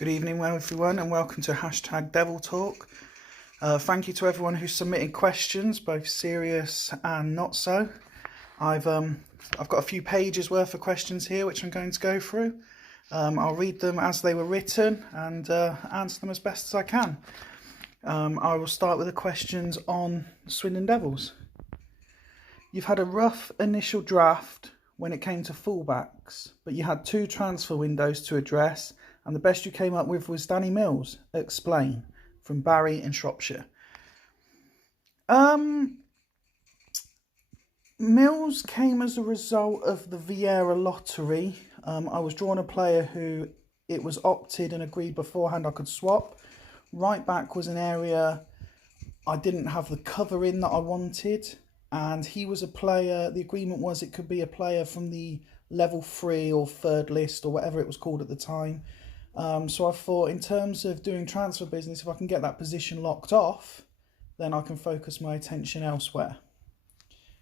Good evening, everyone, and welcome to #Devil Talk. Thank you to everyone who submitted questions, both serious and not so. I've got a few pages worth of questions here, which I'm going to go through. I'll read them as they were written and answer them as best as I can. I will start with the questions on Swindon Devils. You've had a rough initial draft when it came to fullbacks, but you had 2 transfer windows to address, and the best you came up with was Danny Mills. Explain. From Barry in Shropshire. Mills came as a result of the Vieira lottery. I was drawn a player who it was opted and agreed beforehand I could swap. Right back was an area I didn't have the cover in that I wanted, and he was a player, the agreement was it could be a player from the level 3 or 3rd list or whatever it was called at the time. So I thought, in terms of doing transfer business, if I can get that position locked off, then I can focus my attention elsewhere.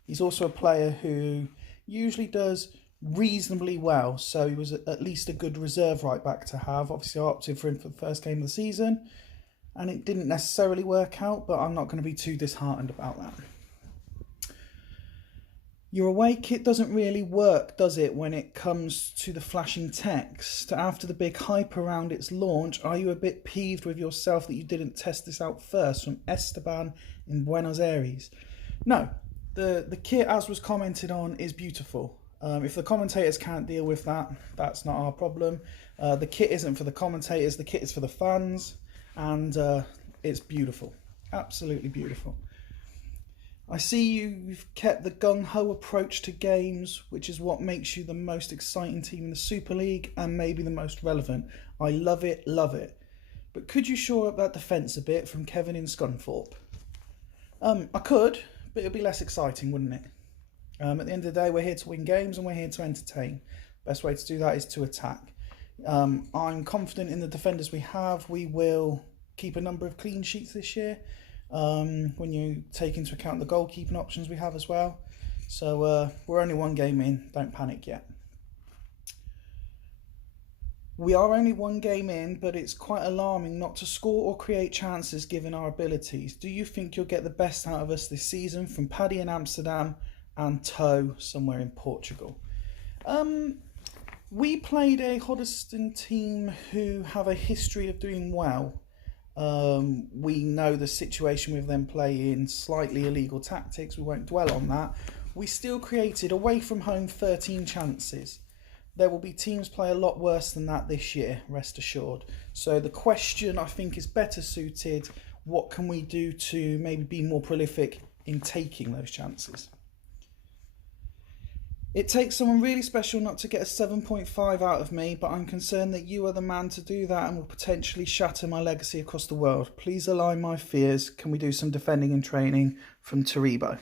He's also a player who usually does reasonably well, so he was at least a good reserve right back to have. Obviously I opted for him for the first game of the season, and it didn't necessarily work out, but I'm not going to be too disheartened about that. Your away kit doesn't really work, does it, when it comes to the flashing text? After the big hype around its launch, are you a bit peeved with yourself that you didn't test this out first? From Esteban in Buenos Aires. No, the kit, as was commented on, is beautiful. If the commentators can't deal with that, that's not our problem. The kit isn't for the commentators, the kit is for the fans, and it's beautiful. Absolutely beautiful. I see you've kept the gung-ho approach to games, which is what makes you the most exciting team in the Super League and maybe the most relevant. I love it, love it. But could you shore up that defence a bit? From Kevin in Scunthorpe. I could, but it'd be less exciting, wouldn't it? At the end of the day, we're here to win games and we're here to entertain. Best way to do that is to attack. I'm confident in the defenders we have. We will keep a number of clean sheets this year. When you take into account the goalkeeping options we have as well. So we're only 1 game in, don't panic yet. We are only 1 game in, but it's quite alarming not to score or create chances given our abilities. Do you think you'll get the best out of us this season? From Paddy in Amsterdam and Toe somewhere in Portugal. We played a Hoddesdon team who have a history of doing well. We know the situation with them playing slightly illegal tactics. We won't dwell on that. We still created, away from home, 13 chances. There will be teams play a lot worse than that this year, rest assured. So the question, I think, is better suited. What can we do to maybe be more prolific in taking those chances? It takes someone really special not to get a 7.5 out of me, but I'm concerned that you are the man to do that and will potentially shatter my legacy across the world. Please allay my fears. Can we do some defending and training? From Torre.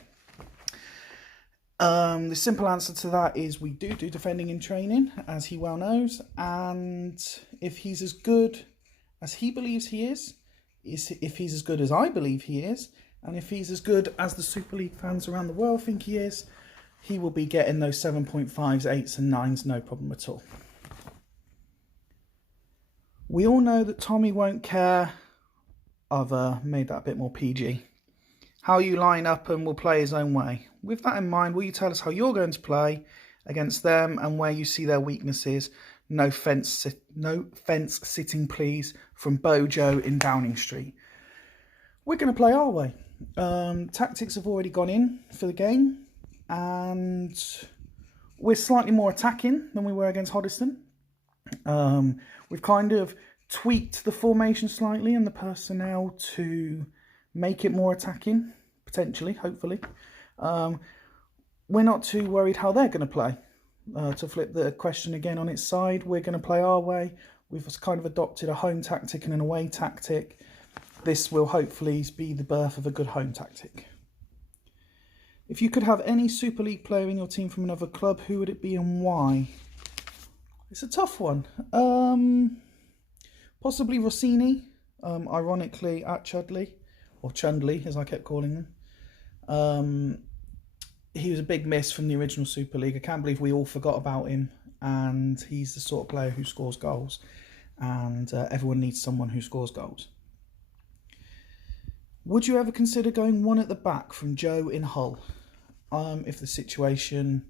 The simple answer to that is we do defending and training, as he well knows, and if he's as good as he believes he is, if he's as good as I believe he is, and if he's as good as the Super League fans around the world think he is, he will be getting those 7.5s, 8s and 9s, no problem at all. We all know that Tommy won't care. I've made that a bit more PG. How you line up and will play his own way. With that in mind, will you tell us how you're going to play against them and where you see their weaknesses? No fence sitting, please. From Bojo in Downing Street. We're going to play our way. Tactics have already gone in for the game. And we're slightly more attacking than we were against Hoddesdon. We've kind of tweaked the formation slightly and the personnel to make it more attacking, potentially, hopefully. We're not too worried how they're going to play. To flip the question again on its side, we're going to play our way. We've kind of adopted a home tactic and an away tactic. This will hopefully be the birth of a good home tactic. If you could have any Super League player in your team from another club, who would it be and why? It's a tough one. Possibly Rossini, ironically at Chudley, or Chundley as I kept calling them. He was a big miss from the original Super League. I can't believe we all forgot about him, and he's the sort of player who scores goals. and everyone needs someone who scores goals. Would you ever consider going one at the back from Joe in Hull? If the situation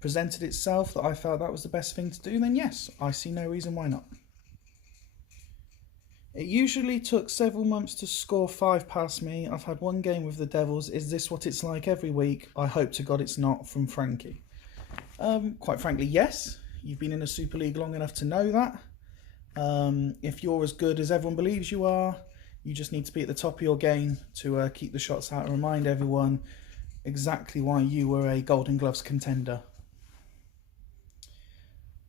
presented itself that I felt that was the best thing to do, then yes, I see no reason why not. It usually took several months to score 5 past me. I've had one game with the Devils. Is this what it's like every week? I hope to God it's not, from Frankie. Quite frankly, yes. You've been in the Super League long enough to know that. If you're as good as everyone believes you are, you just need to be at the top of your game to keep the shots out and remind everyone exactly why you were a Golden Gloves contender.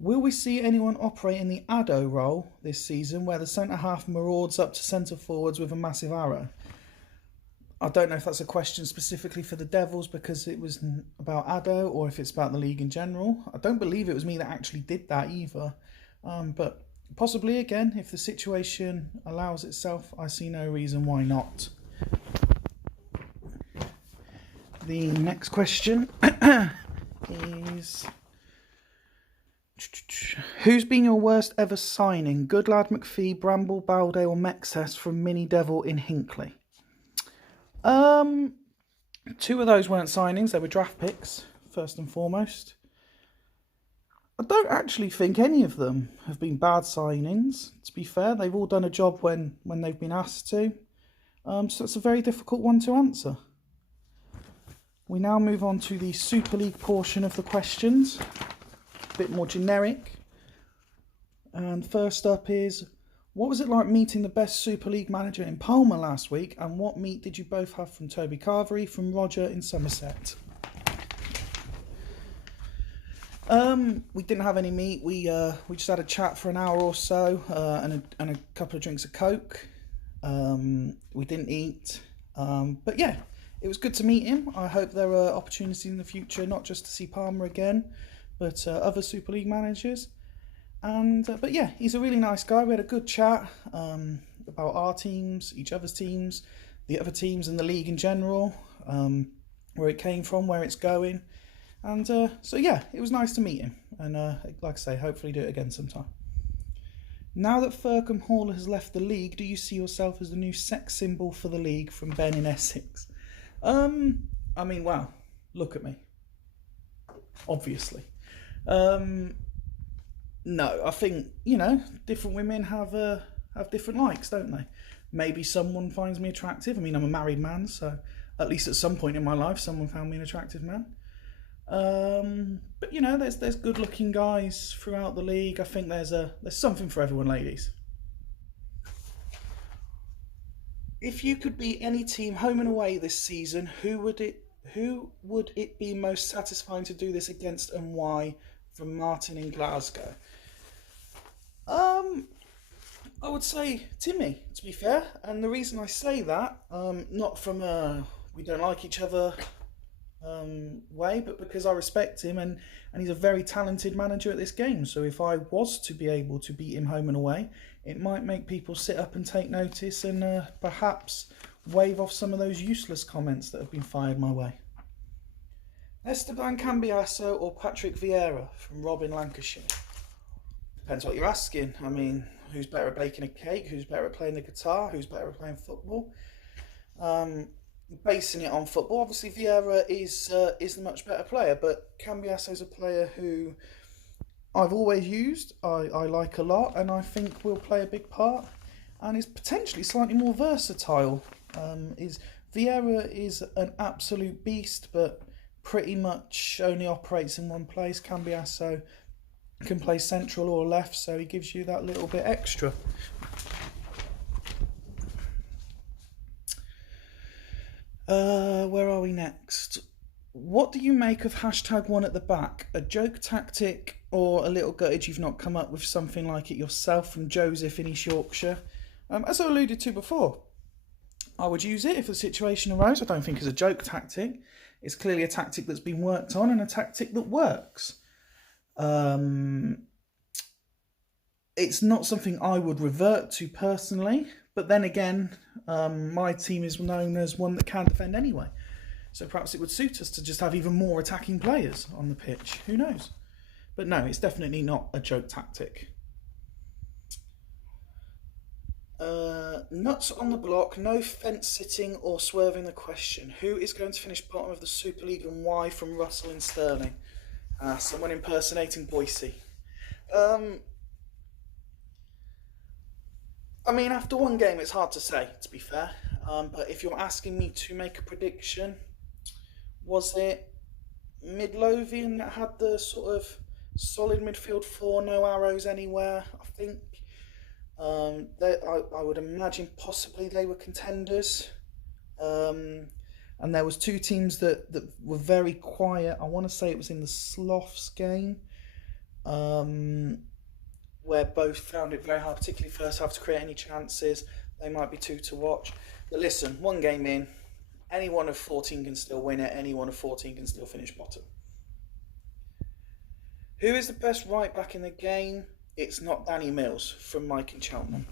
Will we see anyone operate in the Addo role this season, where the centre-half marauds up to centre-forwards with a massive arrow? I don't know if that's a question specifically for the Devils because it was about Addo, or if it's about the league in general. I don't believe it was me that actually did that either. But possibly, again, if the situation allows itself, I see no reason why not. The next question is... Who's been your worst ever signing? Goodlad, McPhee, Bramble, Balde or Mexes from Mini Devil in Hinckley? 2 of those weren't signings, they were draft picks, first and foremost. I don't actually think any of them have been bad signings, to be fair. They've all done a job when they've been asked to. So it's a very difficult one to answer. We now move on to the Super League portion of the questions. A bit more generic. And first up is, what was it like meeting the best Super League manager in Palmer last week, and what meat did you both have from Toby Carvery from Roger in Somerset? We didn't have any meat. We just had a chat for an hour or so and a couple of drinks of Coke. We didn't eat. But yeah, it was good to meet him. I hope there are opportunities in the future, not just to see Palmer again, but other Super League managers. But yeah, he's a really nice guy. We had a good chat about our teams, each other's teams, the other teams and the league in general, where it came from, where it's going. And so yeah, it was nice to meet him. And like I say, hopefully do it again sometime. Now that Firkham Hall has left the league, do you see yourself as the new sex symbol for the league, from Ben in Essex? I mean, wow, look at me. Obviously. No, I think, different women have different likes, don't they? Maybe someone finds me attractive. I mean, I'm a married man, so at least at some point in my life, someone found me an attractive man. But there's good-looking guys throughout the league. I think there's something for everyone, ladies. If you could beat any team home and away this season, who would it be most satisfying to do this against, and why? From Martin in Glasgow. I would say Timmy, to be fair, and the reason I say that, not from a we don't like each other way, but because I respect him and he's a very talented manager at this game. So if I was to be able to beat him home and away, it might make people sit up and take notice and perhaps wave off some of those useless comments that have been fired my way. Esteban Cambiasso or Patrick Vieira from Rob in Lancashire? Depends what you're asking. I mean, who's better at baking a cake? Who's better at playing the guitar? Who's better at playing football? Basing it on football, obviously Vieira is the much better player, but Cambiasso is a player who I've always used, I like a lot, and I think will play a big part, and is potentially slightly more versatile. Vieira is an absolute beast, but pretty much only operates in one place. Cambiasso can play central or left, so he gives you that little bit extra. Where are we next? What do you make of #1 at the back? A joke tactic, or a little gutted you've not come up with something like it yourself, from Joseph in East Yorkshire? As I alluded to before, I would use it if the situation arose. I don't think it's a joke tactic. It's clearly a tactic that's been worked on and a tactic that works. It's not something I would revert to personally, but then again, my team is known as one that can defend anyway. So perhaps it would suit us to just have even more attacking players on the pitch. Who knows? But no, it's definitely not a joke tactic. Nuts on the block, no fence sitting or swerving the question. Who is going to finish bottom of the Super League and why, from Russell in Sterling? Someone impersonating Boise. Um, I mean, after one game, it's hard to say, to be fair. But if you're asking me to make a prediction, was it Midlothian that had the sort of solid midfield four, no arrows anywhere? I think. I would imagine possibly they were contenders. And there was two teams that were very quiet. I want to say it was in the Sloths game, where both found it very hard, particularly first half, to create any chances. They might be two to watch. But listen, one game in, any one of 14 can still win it. Any one of 14 can still finish bottom. Who is the best right back in the game? It's not Danny Mills from Mike in Cheltenham.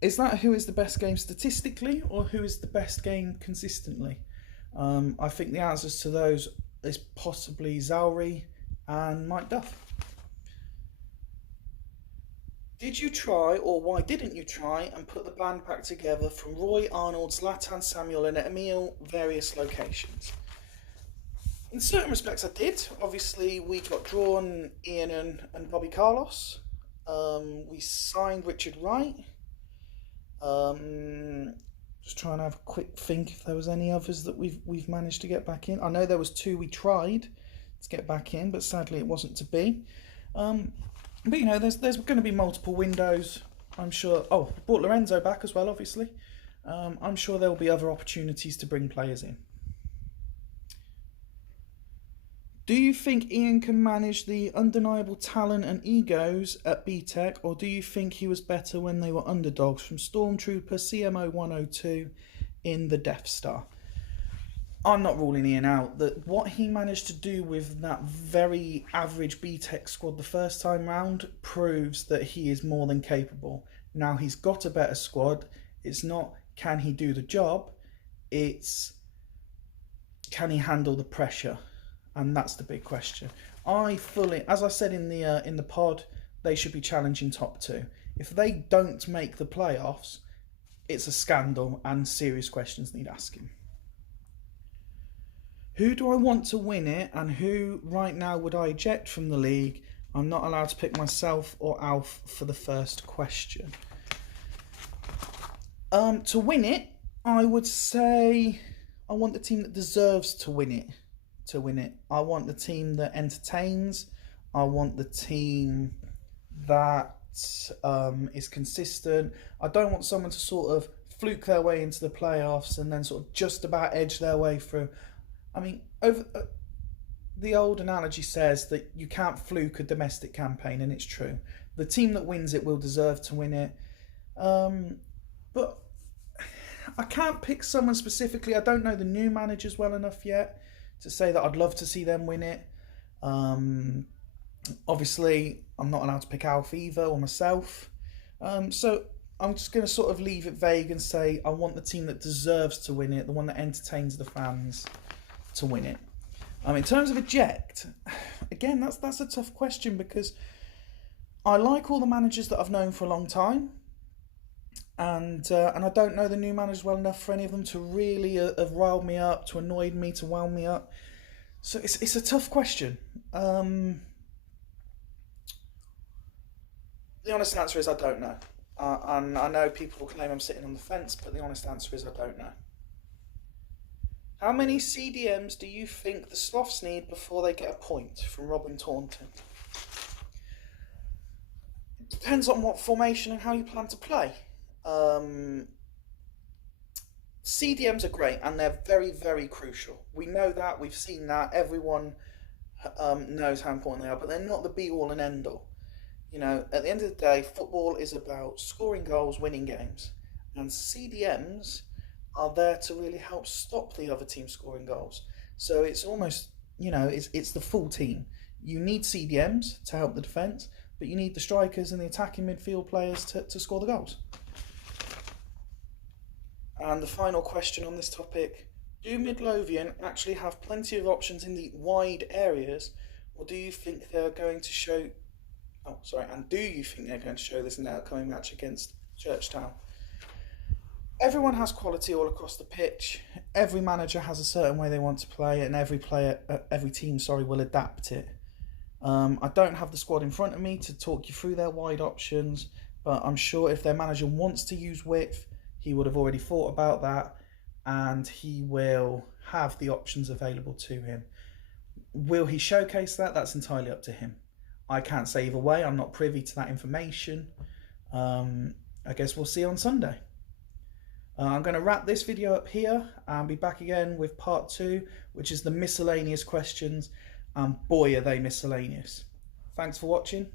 Is that who is the best game statistically, or who is the best game consistently? I think the answers to those is possibly Zowry and Mike Duff. Did you try, or why didn't you try, and put the band back together from Roy, Arnold, Zlatan, Samuel and Emil, various locations? In certain respects I did. Obviously we got drawn Ian and Bobby Carlos. We signed Richard Wright. Just trying to have a quick think if there was any others that we've managed to get back in. I know there was two we tried to get back in, but sadly it wasn't to be. But you know, there's going to be multiple windows, I'm sure. Oh, brought Lorenzo back as well, obviously. I'm sure there will be other opportunities to bring players in. Do you think Ian can manage the undeniable talent and egos at BTEC, or do you think he was better when they were underdogs? From Stormtrooper CMO 102 in the Death Star. I'm not ruling Ian out. That what he managed to do with that very average BTEC squad the first time round proves that he is more than capable. Now he's got a better squad. It's not can he do the job, it's can he handle the pressure. And that's the big question. I fully, as I said in the pod, they should be challenging top two. If they don't make the playoffs, it's a scandal and serious questions need asking. Who do I want to win it, and who right now would I eject from the league? I'm not allowed to pick myself or Alf for the first question. To win it, I would say I want the team that deserves to win it. I want the team that entertains. I want the team that is consistent. I don't want someone to sort of fluke their way into the playoffs and then sort of just about edge their way through. I mean, the old analogy says that you can't fluke a domestic campaign, and it's true. The team that wins it will deserve to win it. But I can't pick someone specifically. I don't know the new managers well enough yet to say that I'd love to see them win it. Obviously, I'm not allowed to pick Alf either, or myself. So I'm just going to sort of leave it vague and say I want the team that deserves to win it, the one that entertains the fans, to win it. In terms of eject, again, that's a tough question because I like all the managers that I've known for a long time, and I don't know the new managers well enough for any of them to really have riled me up, to annoyed me, to wound me up. So it's a tough question. The honest answer is I don't know. And I know people claim I'm sitting on the fence, but the honest answer is I don't know. How many CDMs do you think the Sloths need before they get a point? From Robin Taunton. It depends on what formation and how you plan to play. CDMs are great and they're very, very crucial. We know that, we've seen that, everyone knows how important they are, but they're not the be-all and end-all. You know, at the end of the day, football is about scoring goals, winning games, and CDMs are there to really help stop the other team scoring goals. So it's almost, you know, it's the full team. You need CDMs to help the defence, but you need the strikers and the attacking midfield players to score the goals. And the final question on this topic, do Midlothian actually have plenty of options in the wide areas, or do you think they're going to show... and do you think they're going to show this in the upcoming match against Churchtown. Everyone has quality all across the pitch. Every manager has a certain way they want to play, and every team, will adapt it. I don't have the squad in front of me to talk you through their wide options, but I'm sure if their manager wants to use width, he would have already thought about that, and he will have the options available to him. Will he showcase that? That's entirely up to him. I can't say either way. I'm not privy to that information. I guess we'll see on Sunday. I'm going to wrap this video up here and be back again with part 2, which is the miscellaneous questions. And boy, are they miscellaneous. Thanks for watching.